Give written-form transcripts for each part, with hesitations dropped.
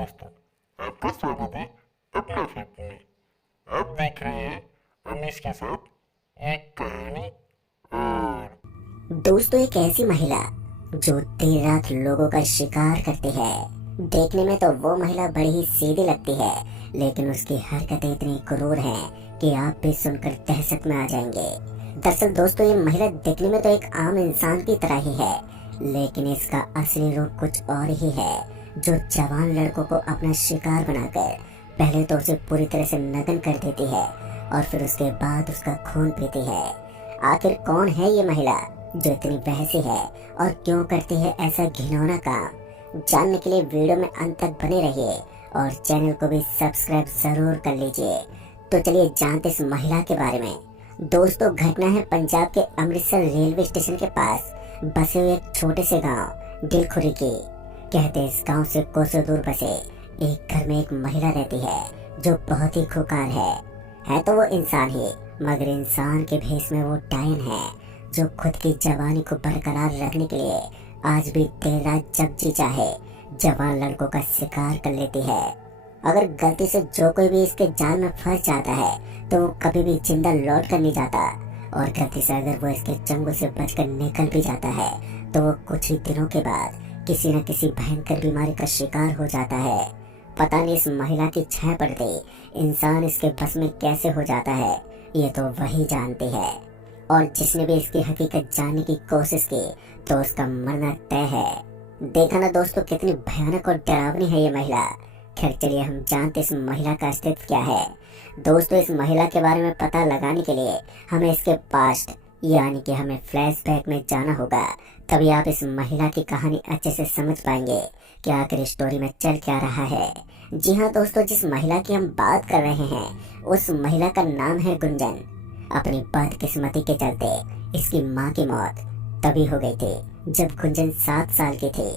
दोस्तों, आपका स्वागत है अपना फैक्ट में। आप देख रहे हैं उमेश के साथ एक कहानी और। दोस्तों, एक ऐसी महिला जो देर रात लोगों का शिकार करती है। देखने में तो वो महिला बड़ी ही सीधी लगती है, लेकिन उसकी हरकतें इतनी क्रूर हैं कि आप भी सुनकर दहशत में आ जाएंगे। दरअसल दोस्तों, ये महिला देखने में तो एक आम इंसान की तरह ही है, लेकिन इसका असली रूप कुछ और ही है, जो जवान लड़कों को अपना शिकार बनाकर पहले तो उसे पूरी तरह से नग्न कर देती है और फिर उसके बाद उसका खून पीती है। आखिर कौन है ये महिला जो इतनी बहसी है और क्यों करती है ऐसा घिनौना काम? जानने के लिए वीडियो में अंत तक बने रहिए और चैनल को भी सब्सक्राइब जरूर कर लीजिए। तो चलिए जानते इस महिला के बारे में। दोस्तों, घटना है पंजाब के अमृतसर रेलवे स्टेशन के पास बसे हुए एक छोटे से गांव दिलखुरी की। कहते इस गांव से कोसों दूर बसे एक घर में एक महिला रहती है जो बहुत ही खूंखार है तो वो इंसान ही, मगर इंसान के भेष में वो डायन है जो खुद की जवानी को बरकरार रखने के लिए आज भी देर रात जब जी चाहे जवान लड़कों का शिकार कर लेती है। अगर गलती से जो कोई भी इसके जाल में फंस जाता है तो वो कभी भी जिंदा लौट कर नहीं जाता, और गलती से अगर वो इसके चंगुल से बचकर निकल भी जाता है तो वो कुछ ही दिनों के बाद किसी न किसी भयंकर बीमारी का शिकार हो जाता है। पता नहीं इस महिला की छाया पड़ते इंसान इसके बस में कैसे हो जाता है, ये तो वही जानती है। और जिसने भी इसकी हकीकत जानने की कोशिश की तो उसका मरना तय है। देखा ना दोस्तों, कितनी भयानक और डरावनी है ये महिला। खैर चलिए हम जानते इस महिला का अस्तित्व क्या है। दोस्तों, इस महिला के बारे में पता लगाने के लिए हमें इसके पास्ट यानी कि हमें फ्लैशबैक में जाना होगा, तभी आप इस महिला की कहानी अच्छे से समझ पाएंगे कि आखिर स्टोरी में चल क्या रहा है। जी हाँ दोस्तों, जिस महिला की हम बात कर रहे हैं उस महिला का नाम है गुंजन। अपनी बदकिस्मती के चलते इसकी माँ की मौत तभी हो गई थी जब गुंजन 7 साल की थी।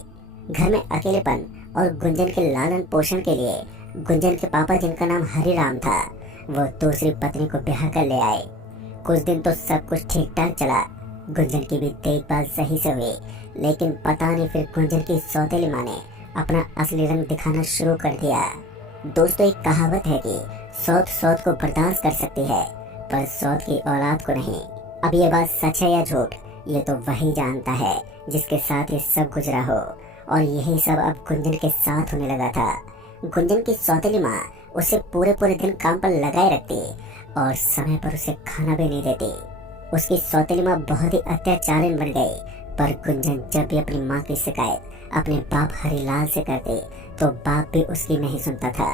घर में अकेलेपन और गुंजन के लालन पोषण के लिए गुंजन के पापा, जिनका नाम हरिराम था, वो दूसरी पत्नी को ब्याह कर ले आए। कुछ दिन तो सब कुछ ठीक ठाक चला, गुंजन की भी देखभाल सही से हुई, लेकिन पता नहीं फिर गुंजन की सौतेली माँ ने अपना असली रंग दिखाना शुरू कर दिया। दोस्तों, एक कहावत है कि सौत सौत को बर्दाश्त कर सकती है पर सौत की औलाद को नहीं। अब ये बात सच है या झूठ, ये तो वही जानता है जिसके साथ ये सब गुजरा हो, और यही सब अब गुंजन के साथ होने लगा था। गुंजन की सौतेली माँ उसे पूरे पूरे दिन काम पर लगाए रखती और समय पर उसे खाना भी नहीं देती। उसकी सौतेली माँ बहुत ही अत्याचारिण बन गई, पर गुंजन जब भी अपनी माँ की शिकायत अपने बाप हरिलाल से करते तो बाप भी उसकी नहीं सुनता था।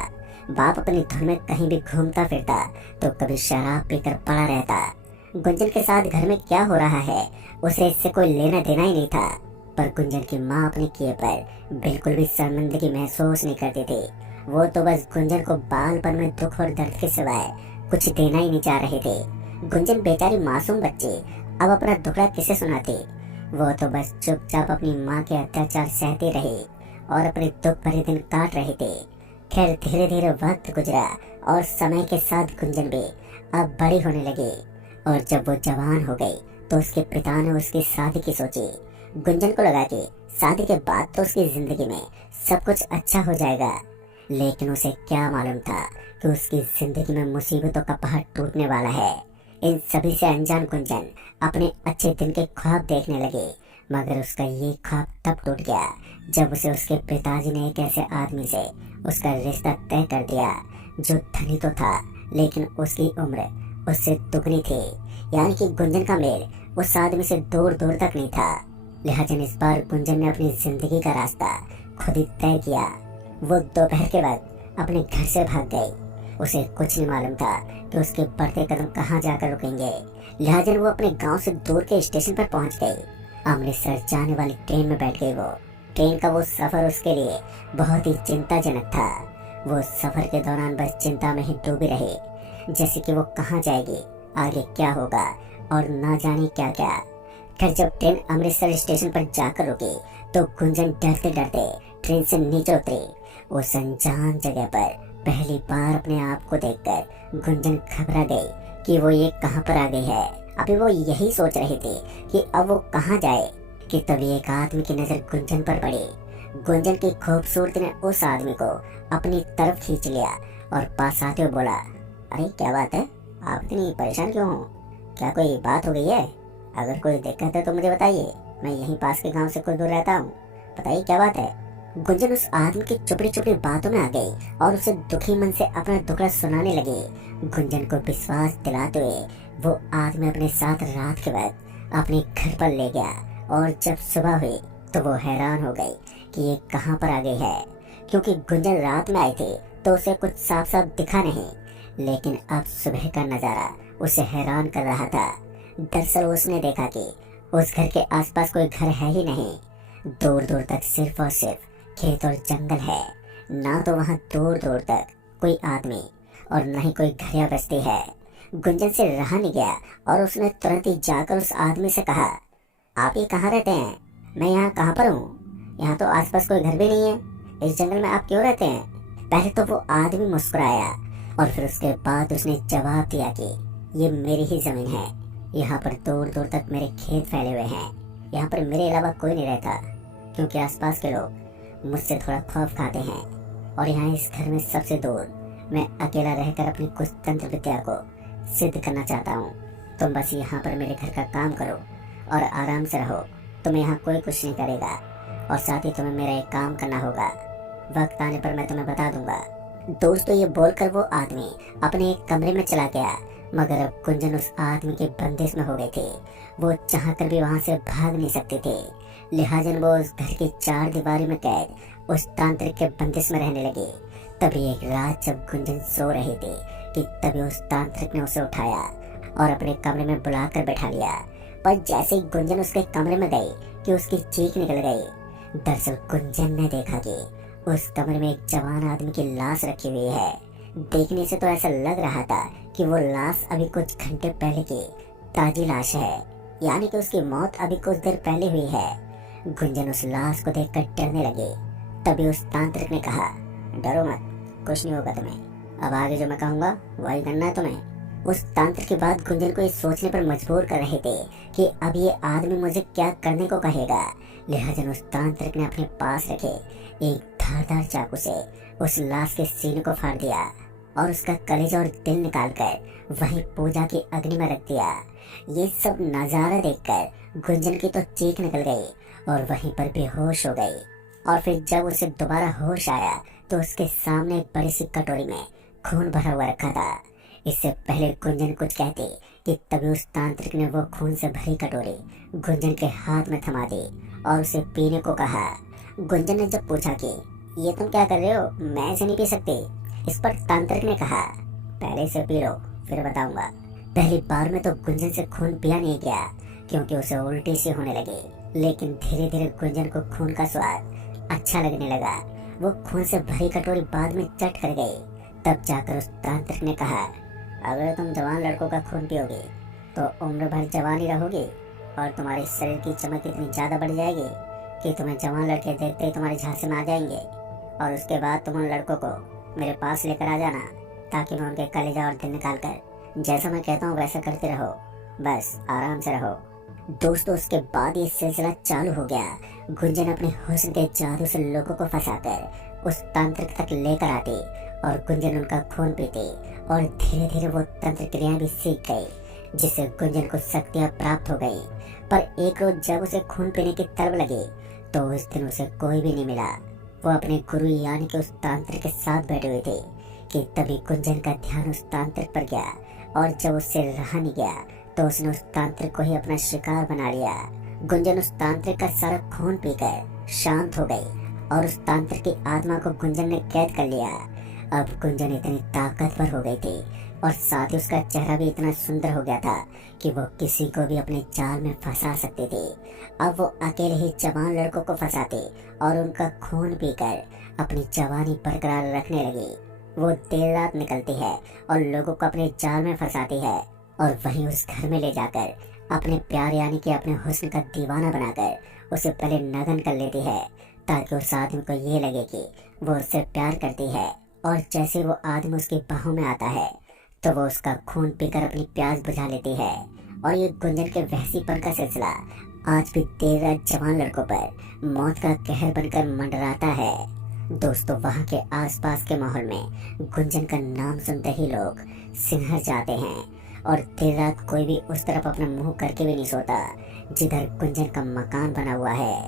बाप अपनी धुन में कहीं भी घूमता फिरता तो कभी शराब पीकर पड़ा रहता। गुंजन के साथ घर में क्या हो रहा है उसे इससे कोई लेना देना ही नहीं था, पर गुंजन की माँ अपने किए पर बिल्कुल भी शर्मिंदगी महसूस नहीं करती थी। वो तो बस गुंजन को बालपन में दुख और दर्द के सिवाय कुछ देना ही नहीं चाह रहे थे। गुंजन बेचारी मासूम बच्ची अब अपना दुखड़ा किसे सुनाती? वो तो बस चुपचाप अपनी माँ के अत्याचार सहती रही और अपने दुख भरे दिन काट रही थी। खैर धीरे धीरे वक्त गुजरा और समय के साथ गुंजन भी अब बड़ी होने लगी, और जब वो जवान हो गई तो उसके पिता ने उसकी शादी की सोची। गुंजन को लगा कि शादी के बाद तो उसकी जिंदगी में सब कुछ अच्छा हो जाएगा, लेकिन उसे क्या मालूम था कि उसकी जिंदगी में मुसीबतों का पहाड़ टूटने वाला है। इन सभी से अनजान गुंजन अपने अच्छे दिन के ख्वाब देखने लगी, मगर उसका ये ख्वाब तब टूट गया जब उसे उसके पिताजी ने एक ऐसे आदमी से उसका रिश्ता तय कर दिया जो धनी तो था, लेकिन उसकी उम्र उससे दुगनी थी। यानी कि गुंजन का मेल उस आदमी से दूर दूर तक नहीं था। लिहाजा इस बार गुंजन ने अपनी जिंदगी का रास्ता खुद ही तय किया। वो दोपहर के वक्त अपने घर से भाग गई। उसे कुछ नहीं मालूम था कि उसके बढ़ते कदम कहाँ जाकर रुकेंगे। लिहाजा वो अपने गांव से दूर के स्टेशन पर पहुंच गई। अमृतसर जाने वाली ट्रेन में बैठ गई। वो ट्रेन का वो सफर उसके लिए बहुत ही चिंताजनक था। वो सफर के दौरान बस चिंता में ही डूबी रही, जैसे कि वो कहाँ जाएगी, आगे क्या होगा और ना जाने क्या क्या। फिर जब ट्रेन अमृतसर स्टेशन पर जाकर रुकी तो गुंजन डरते डरते ट्रेन से नीचे उतरी। उस अनजान जगह पर पहली बार अपने आप को देखकर गुंजन घबरा गई कि वो ये कहाँ पर आ गई है। अभी वो यही सोच रही थी कि अब वो कहाँ जाए कि तभी एक आदमी की नजर गुंजन पर पड़ी। गुंजन की खूबसूरती ने उस आदमी को अपनी तरफ खींच लिया और पास आते हुए बोला, अरे क्या बात है, आप इतनी परेशान क्यों हो? क्या कोई बात हो गई है? अगर कोई दिक्कत है तो मुझे बताइए, मैं यहीं पास के गांव से कुछ दूर रहता हूँ, बताइए क्या बात है। गुंजन उस आदमी की चुपड़ी चुपड़ी बातों में आ गई और उसे दुखी मन से अपना दुखड़ा सुनाने लगी। गुंजन को विश्वास दिलाते हुए वो आदमी अपने साथ रात के वक्त अपने घर पर ले गया और जब सुबह हुई तो वो हैरान हो गई कि ये कहाँ पर आ गई है, क्योंकि गुंजन रात में आई थी तो उसे कुछ साफ साफ दिखा नहीं, लेकिन अब सुबह का नजारा उसे हैरान कर रहा था। दरअसल उसने देखा कि उस घर के आसपास कोई घर है ही नहीं, दूर दूर तक सिर्फ और सिर्फ खेत और जंगल है, ना तो वहाँ दूर दूर तक कोई आदमी और न ही कोई घर या बस्ती है। गुंजन से रहा नहीं गया और उसने तुरंत ही जाकर उस आदमी से कहा, आप ये कहाँ रहते हैं? मैं यहाँ कहाँ पर हूँ? यहाँ तो आसपास कोई घर भी नहीं है, इस जंगल में आप क्यों रहते हैं? पहले तो वो आदमी मुस्कुराया और फिर उसके बाद उसने जवाब दिया कि ये मेरी ही जमीन है, यहाँ पर दूर दूर तक मेरे खेत फैले हुए हैं, यहाँ पर मेरे अलावा कोई नहीं रहता, क्योंकि आसपास के लोग मुझसे थोड़ा खौफ खाते हैं और यहाँ इस घर में सबसे दूर मैं अकेला रहकर अपनी कुछ तंत्र विद्या को सिद्ध करना चाहता हूँ। तुम बस यहाँ पर मेरे घर का काम करो और आराम से रहो, तुम्हें यहाँ कोई कुछ नहीं करेगा और साथ ही तुम्हें मेरा एक काम करना होगा, वक्त आने पर मैं तुम्हें बता दूंगा। दोस्तों ये बोलकर वो आदमी अपने एक कमरे में चला गया, मगर अब गुंजन उस आदमी की बंदिश में हो गई थी। वो चाहकर भी वहाँ से भाग नहीं सकती थी, लिहाजन वो उस घर की चार दीवारी में कैद उस तांत्रिक के बंदिश में रहने लगी। तभी एक रात जब गुंजन सो रही थी कि तभी उस तांत्रिक ने उसे उठाया और अपने कमरे में बुलाकर बैठा लिया। पर जैसे ही गुंजन उसके कमरे में गई कि उसकी चीख निकल गई। दरअसल गुंजन ने देखा कि उस कमरे में एक जवान आदमी की लाश रखी हुई है। देखने से तो ऐसा लग रहा था कि वो लाश अभी कुछ घंटे पहले की ताजी लाश है, यानी कि उसकी मौत अभी कुछ देर पहले हुई है। गुंजन उस लाश को देखकर डरने लगी। तभी उस तांत्रिक ने कहा, डरो मत, कुछ नहीं होगा तुम्हें, अब आगे जो मैं कहूँगा वही करना है तुम्हें। उस तांत्रिक की बात गुंजन को इस सोचने पर मजबूर कर रहे थे कि अब ये आदमी मुझे क्या करने को कहेगा। लिहाजा उस तांत्रिक ने अपने पास रखे एक धारदार चाकू से उस लाश के सीने को फाड़ दिया और उसका कलेजा और दिल निकालकर वहीं पूजा की अग्नि में रख दिया। ये सब नजारा देखकर गुंजन की तो चीख निकल गई और वहीं पर बेहोश हो गई। और फिर जब उसे दोबारा होश आया तो उसके सामने एक बड़ी सी कटोरी में खून भरा हुआ रखा था। इससे पहले गुंजन कुछ कहती कि तभी उस तांत्रिक ने वो खून से भरी कटोरी गुंजन के हाथ में थमा दी और उसे पीने को कहा। गुंजन ने जब पूछा कि ये तुम क्या कर रहे हो, मैं इसे नहीं पी सकती, इस पर तांत्रिक ने कहा, पहले इसे पी लो फिर बताऊंगा। पहली बार में तो गुंजन से खून पिया नहीं गया क्योंकि उसे उल्टी सी होने लगी, लेकिन धीरे धीरे गुंजन को खून का स्वाद अच्छा लगने लगा। वो खून से भरी कटोरी बाद में चट कर गई। तब जाकर उस तांत्रिक ने कहा, अगर तुम जवान लड़कों का खून पियोगे तो उम्र भर जवान ही रहोगे और तुम्हारे शरीर की चमक इतनी ज्यादा बढ़ जाएगी कि तुम्हें जवान लड़के देखते ही तुम्हारी झांसे में आ जाएंगे। और उसके बाद तुम उन लड़कों को मेरे पास लेकर आ जाना ताकि मैं उनके कलेजा और दिल निकाल कर जैसा मैं कहता हूँ वैसा करते रहो, बस आराम से रहो। दोस्तों उसके बाद ये सिलसिला चालू हो गया। गुंजन अपने हुस्न के जादू से लोगों को फंसाकर उस तांत्रिक तक लेकर आती और गुंजन उनका खून पीती और धीरे धीरे वो तंत्र क्रियाएं भी सीख गई, जिससे गुंजन को शक्तियां प्राप्त हो गई। पर एक रोज जब उसे खून पीने की तलब लगी तो उस दिन उसे कोई भी नहीं मिला। वो अपने गुरु यानी कि उस तांत्रिक के साथ बैठे हुए थे कि तभी गुंजन का ध्यान उस तांत्रिक पर गया और जब उससे रहा नहीं गया तो उसने उस तांत्रिक को ही अपना शिकार बना लिया। गुंजन उस तांत्रिक का सारा खून पीकर शांत हो गई और उस तांत्रिक की आत्मा को गुंजन ने कैद कर लिया। अब गुंजन इतनी ताकतवर हो गई थी और साथ ही उसका चेहरा भी इतना सुंदर हो गया था कि वो किसी को भी अपने जाल में फंसा सकती थी। अब वो अकेले ही जवान लड़कों को फंसाती और उनका खून पीकर अपनी जवानी बरकरार रखने लगी। वो देर रात निकलती है और लोगों को अपने जाल में फंसाती है और वहीं उस घर में ले जाकर अपने प्यार यानी कि अपने हुस्न का दीवाना बनाकर उसे पहले नगन कर लेती है ताकि उस आदमी को ये लगे कि वो उससे प्यार करती है। और जैसे वो आदमी उसकी बाहों में आता है तो वो उसका खून पीकर अपनी प्यास बुझा लेती है। और ये गुंजन के वहसीपन का सिलसिला आज भी देर रात जवान लड़कों पर मौत का कहर बनकर मंडराता है। दोस्तों, वहाँ के आसपास के माहौल में गुंजन का नाम सुनते ही लोग सिंहर जाते हैं और देर रात कोई भी उस तरफ अपना मुंह करके भी नहीं सोता जिधर गुंजन का मकान बना हुआ है।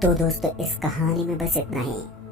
तो दोस्तों, इस कहानी में बस इतना ही।